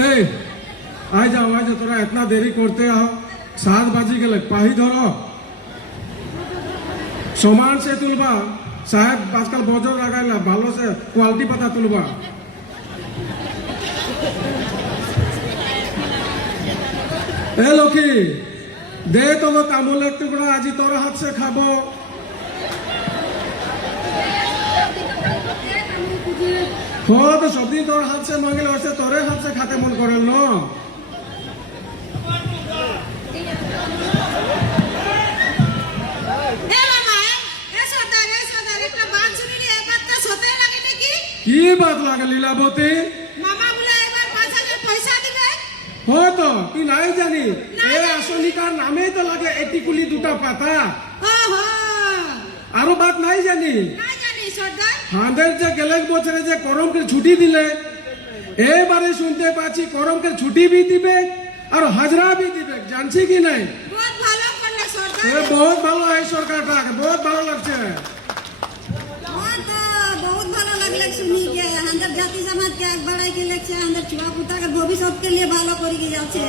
এই আয় যাও তোরা इतना देरी करते हो 7 বাজি গেলে পাহি ধরো সমান সে তুলবা সাহেব আজকাল বজর লাগাইলা ভালো সে কোয়ালিটি পাতা তুলবা এ লক্ষ্মী দে তো তামুলের টুকরা আজি তোর হাত সে খাবো हो तो सब दिन तोर हाथ से मांगे वैसे तोरे हाथ से खाते मन करे न की बात लागे लीलावती मामा बोले एक बार 5000 पैसा दिबे हो तो तू नहीं जानी ए आसनिकार नामे तो लागे एटिकुली दुटा पाता ओहो आरो बात नहीं जानी না জানি সর্দার হাঁদের যে গেলেক বছরে যে করমকে ছুটি দিলে এবারে শুনতে পাচ্ছি করমকে ছুটি भी দিবে আর হাজরা भी দিবে জানছি কি নাই বহুত ভালো করলে সর্দার এ বহুত ভালো এই সরকারটা বহুত ভালো লাগছে बहुत ভালো লাগলে শুনি যে আমাদের জাতি সমাজ কে বড়াই के लेके আমাদের छुआ पुता के भविष्य के लिए ভালো করে কি যাচ্ছে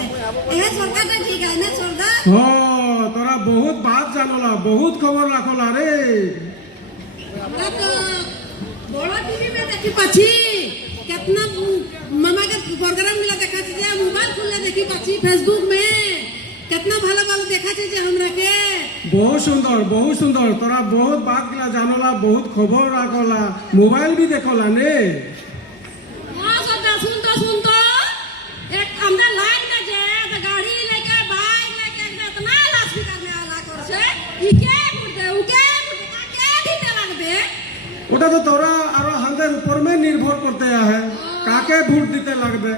এই সরকারটা ঠিক আছে না সর্দার हो তোরা বহুত বাত জানোলা বহুত খবর রাখলা রে আমরা তো বড় টিভি में দেখি পাচ্ছি कितना मामा के प्रोग्राम मिला देखा जे मोबाइल खुले देखी पाচ্ছি फेसबुक में कितना ভালো ভালো দেখাচ্ছে যে আমরা কে बहुत सुंदर তোরা बहुत बात गला जानोला बहुत खबर राखला मोबाइल भी देखला ने हां सदा सुनतो एक हमरा लाइन में जे गाड़ी लेके बाइक लेके इतना लास्पीकर में आला करছে इके बुझे उके के दिते লাগবে ওটা তো তোরা আরো হাঁদের উপর में निर्भर करते है काके ভোট দিতে লাগবে